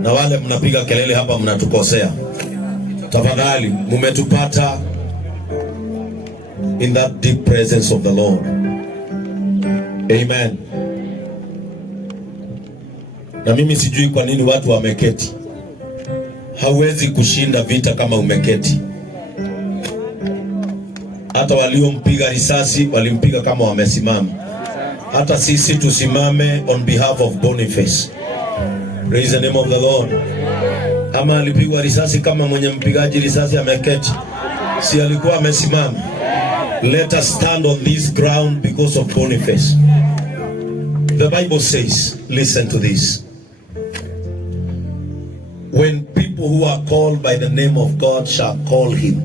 Na wale mnapiga kelele hapa mnatukosea. Tafadhali mumetupata in that deep presence of the Lord. Amen. Na mimi sijui kwa nini watu wameketi. Hauwezi kushinda vita kama umeketi. Hata waliompiga risasi walimpiga kama wamesimama. Hata sisi tusimame on behalf of Boniface. Praise the name of the Lord. Ama alipigwa risasi kama mwenye mpigaji risasi ameketi, si alikuwa amesimama? Let us stand on this ground because of Boniface. The Bible says, listen to this. When people who are called by the name of God shall call him,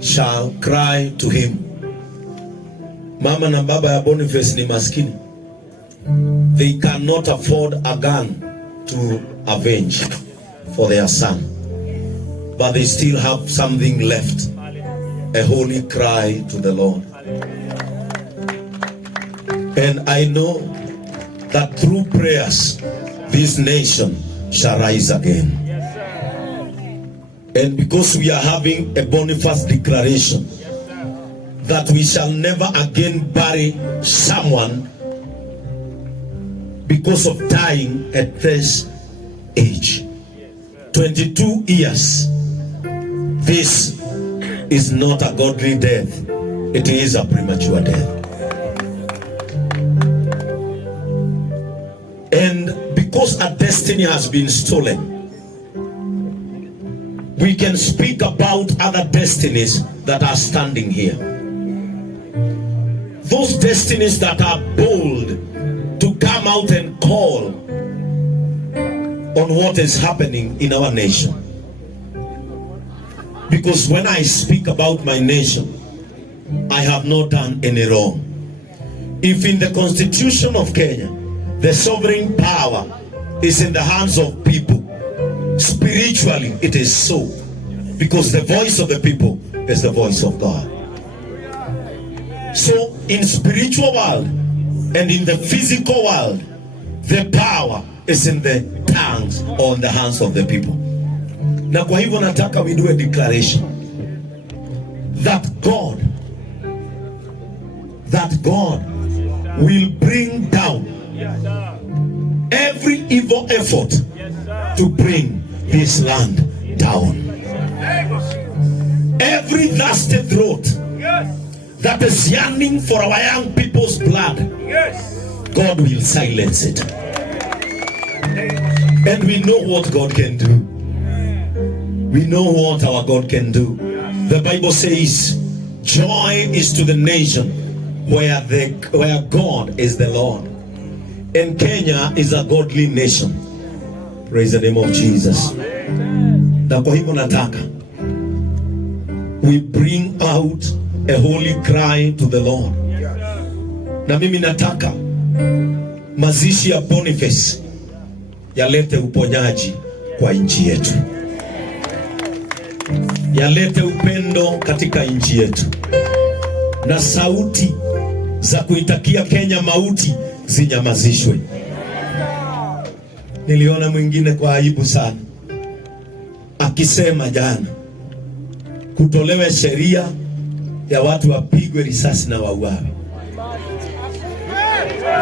shall cry to him. Mama na baba ya Boniface ni maskini. They cannot afford a gun to avenge for their son, but they still have something left, a holy cry to the Lord. And I know that through prayers this nation shall rise again. And because we are having a Boniface declaration that we shall never again bury someone because of dying at this age. 22 years. This is not a godly death. It is a premature death. And because a destiny has been stolen, we can speak about other destinies that are standing here. Those destinies that are bold to come out and call on what is happening in our nation. Because when I speak about my nation, I have not done any wrong. If in the Constitution of Kenya, the sovereign power is in the hands of people, spiritually it is so. Because the voice of the people is the voice of God. So in spiritual world and in the physical world, the power is in the tongues or in the hands of the people. Na kwa hivyo nataka we do a declaration that God will bring down every evil effort to bring this land down. Every thirsty throat that is yearning for our young people's blood, God will silence it. And we know what God can do. We know what our God can do. The Bible says, joy is to the nation where God is the Lord. And Kenya is a godly nation. Praise the name of Jesus. Na kwa hivyo nataka we bring out a holy cry to the Lord. Na mimi nataka mazishi ya Boniface yalete uponyaji kwa nchi yetu, yalete upendo katika nchi yetu, na sauti za kuitakia Kenya mauti zinyamazishwe. Niliona mwingine kwa aibu sana akisema jana kutolewe sheria ya watu wapigwe risasi na wauawe.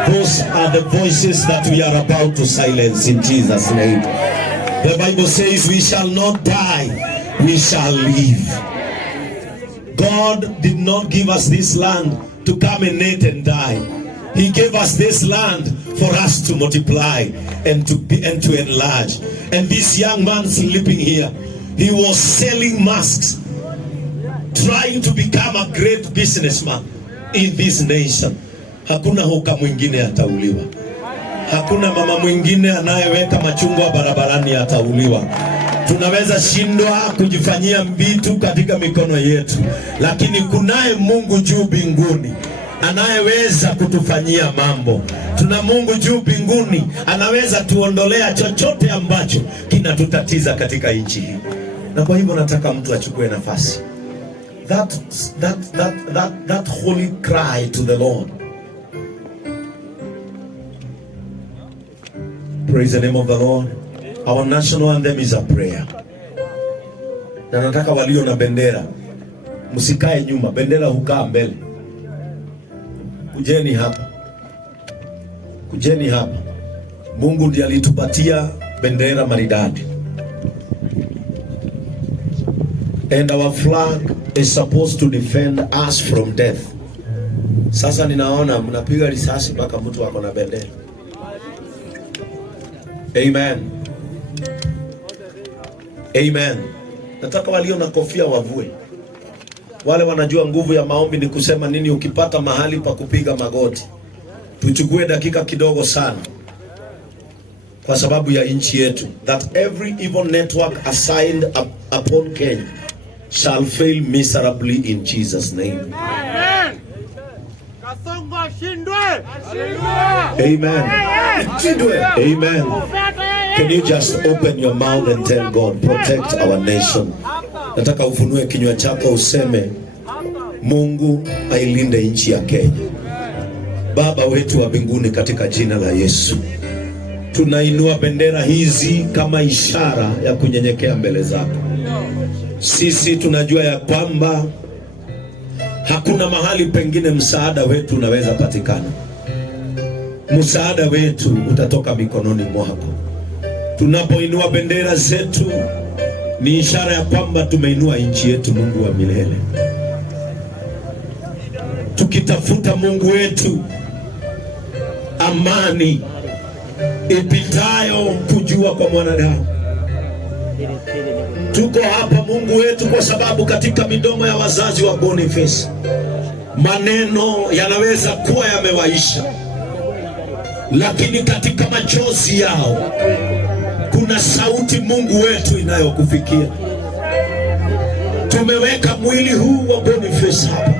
Those are the voices that we are about to silence in Jesus' name. The Bible says we shall not die, we shall live. God did not give us this land to come and eat and die. He gave us this land for us to multiply and to enlarge. And this young man sleeping here, he was selling masks, trying to become a great businessman in this nation. Hakuna hoka mwingine atauliwa. Hakuna mama mwingine anayeweka machungwa barabarani atauliwa. Tunaweza shindwa kujifanyia vitu katika mikono yetu, lakini kunaye Mungu juu mbinguni anayeweza kutufanyia mambo. Tuna Mungu juu mbinguni anaweza tuondolea chochote ambacho kinatutatiza katika nchi hii. Na kwa hivyo nataka mtu achukue nafasi. That holy cry to the Lord. Praise the name of the Lord. Our national anthem is a prayer. Na nataka walio na bendera msikae nyuma, bendera hukaa mbele. Kujeni hapa, kujeni hapa. Mungu ndiye alitupatia bendera maridadi, and our flag is supposed to defend us from death. Sasa ninaona mnapiga risasi mpaka mtu wako na bendera. Amen. Amen. Nataka walio na kofia wavue. Wale wanajua nguvu ya maombi ni kusema nini ukipata mahali pa kupiga magoti. Tuchukue dakika kidogo sana kwa sababu ya nchi yetu, that every evil network assigned upon Kenya shall fail miserably in Jesus' name. Amen. Kasongo shindwe. Amen. Shindwe. Amen. Can you just open your mouth and tell God, protect our nation? Nataka ufunue kinywa chako useme, Mungu ailinde nchi ya Kenya. Baba wetu wa mbinguni, katika jina la Yesu, tunainua bendera hizi kama ishara ya kunyenyekea mbele zako. Sisi tunajua ya kwamba hakuna mahali pengine msaada wetu unaweza patikana. Msaada wetu utatoka mikononi mwako. Tunapoinua bendera zetu ni ishara ya kwamba tumeinua nchi yetu, Mungu wa milele. Tukitafuta Mungu wetu amani ipitayo kujua kwa mwanadamu. Tuko hapa Mungu wetu kwa sababu katika midomo ya wazazi wa Boniface maneno yanaweza kuwa yamewaisha, lakini katika machozi yao kuna sauti Mungu wetu inayokufikia. Tumeweka mwili huu wa Boniface hapa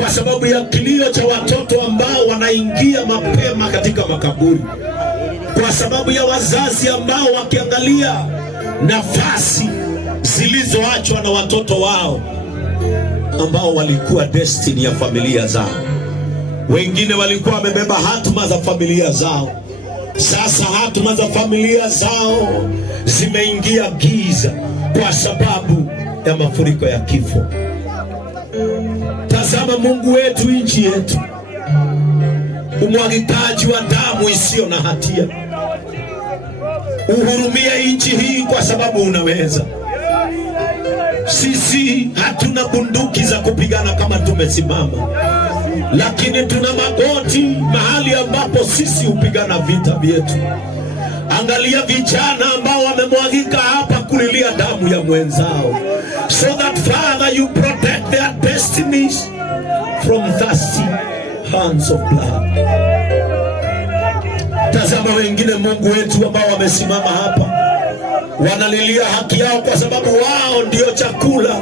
kwa sababu ya kilio cha watoto ambao wanaingia mapema katika makaburi, kwa sababu ya wazazi ambao wakiangalia nafasi zilizoachwa na watoto wao ambao walikuwa destiny ya familia zao. Wengine walikuwa wamebeba hatima za familia zao. Sasa hatima za familia zao zimeingia giza kwa sababu ya mafuriko ya kifo. Tazama Mungu wetu, nchi yetu, umwagikaji wa damu isiyo na hatia. Uhurumie nchi hii kwa sababu unaweza. Sisi hatuna bunduki za kupigana kama tumesimama, lakini tuna magoti mahali ambapo sisi hupigana vita vyetu. Angalia vijana ambao wamemwagika hapa kulilia damu ya mwenzao, so that Father you protect their destinies from thirsty hands of blood. Tazama wengine Mungu wetu ambao wamesimama hapa wanalilia haki yao, kwa sababu wao ndio chakula,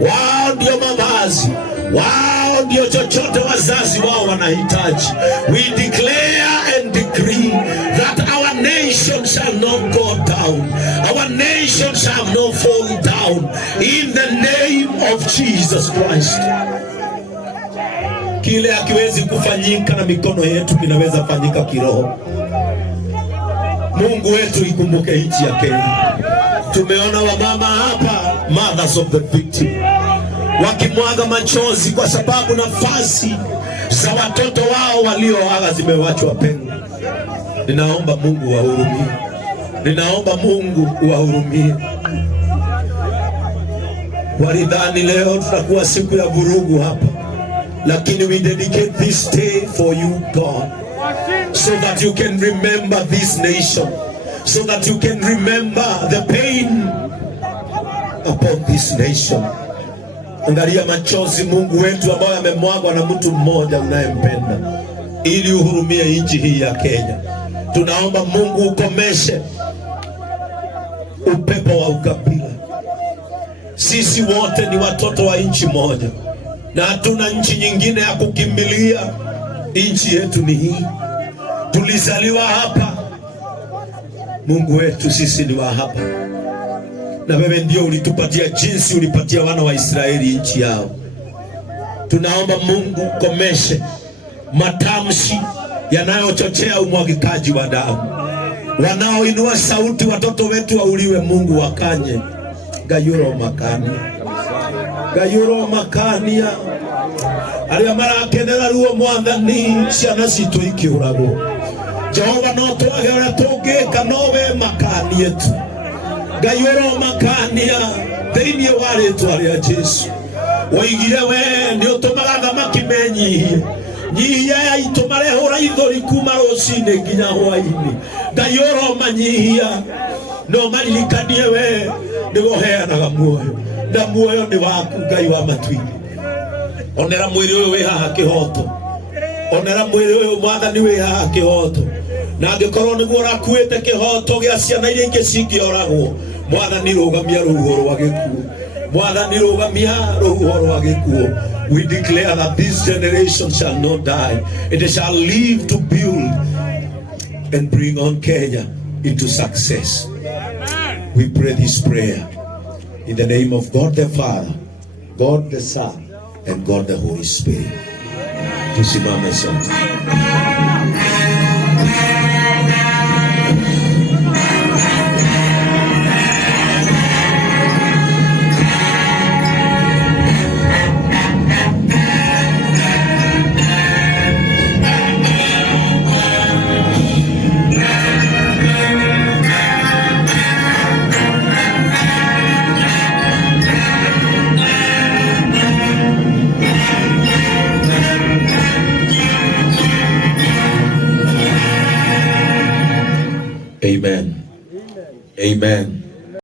wao ndio mavazi, wao ndio chochote wazazi wao wanahitaji. We declare and decree that our nation shall not go down, our nation shall not fall down, in the name of Jesus Christ. Kile hakiwezi kufanyika na mikono yetu kinaweza fanyika kiroho. Mungu wetu, ikumbuke nchi ya Kenya. Tumeona wamama hapa, mothers of the victim, wakimwaga machozi kwa sababu nafasi za watoto wao walioaga zimewachwa pengo. Ninaomba Mungu wahurumie, ninaomba Mungu wahurumie. Walidhani leo tutakuwa siku ya vurugu hapa, lakini we dedicate this day for you God, so that you can remember this nation, so that you can remember the pain upon this nation. Angalia machozi Mungu wetu ambayo yamemwagwa na mtu mmoja unayempenda, ili uhurumie nchi hii ya Kenya. Tunaomba Mungu ukomeshe upepo wa ukabila. Sisi wote ni watoto wa nchi moja na hatuna nchi nyingine ya kukimbilia. Nchi yetu ni hii, tulizaliwa hapa. Mungu wetu, sisi ni wa hapa, na wewe ndio ulitupatia jinsi ulipatia wana wa Israeli nchi yao. Tunaomba Mungu komeshe matamshi yanayochochea umwagikaji wa damu. wanaoinua sauti watoto wetu wauliwe, Mungu wakanye. Gayuro makania, gayuro makania, aria marakenera ruo mwathani, ciana citu ikiuragwo. Jehova no twage uria tungika, nowe makanie tu. Gayuro makania thiini wa ritwa ria Jesu. Woigire we ni utumaga thamaki menyihie, nyihia itu marehura ithori kuma rucini nginya hwaini. Ngai uromanyihia, no maririkanie we ni guheanaga muoyo, na muoyo ni waku Ngai wa matu-ini. Onera mwiri uyu wi haha kihoto, onera mwiri uyu mwathani wi haha kihoto, na angikorwo niguo urakuite kihoto gia ciana iria ingi cingioragwo, mwathani rugamia ruhuo rwa gikuo, mwathani rugamia ruhuo rwa gikuo. We declare that this generation shall not die, it shall live to build and bring on Kenya into success. We pray this prayer in the name of God the Father, God the Son, and God the Holy Spirit. Tusimame sote. Amen. Amen.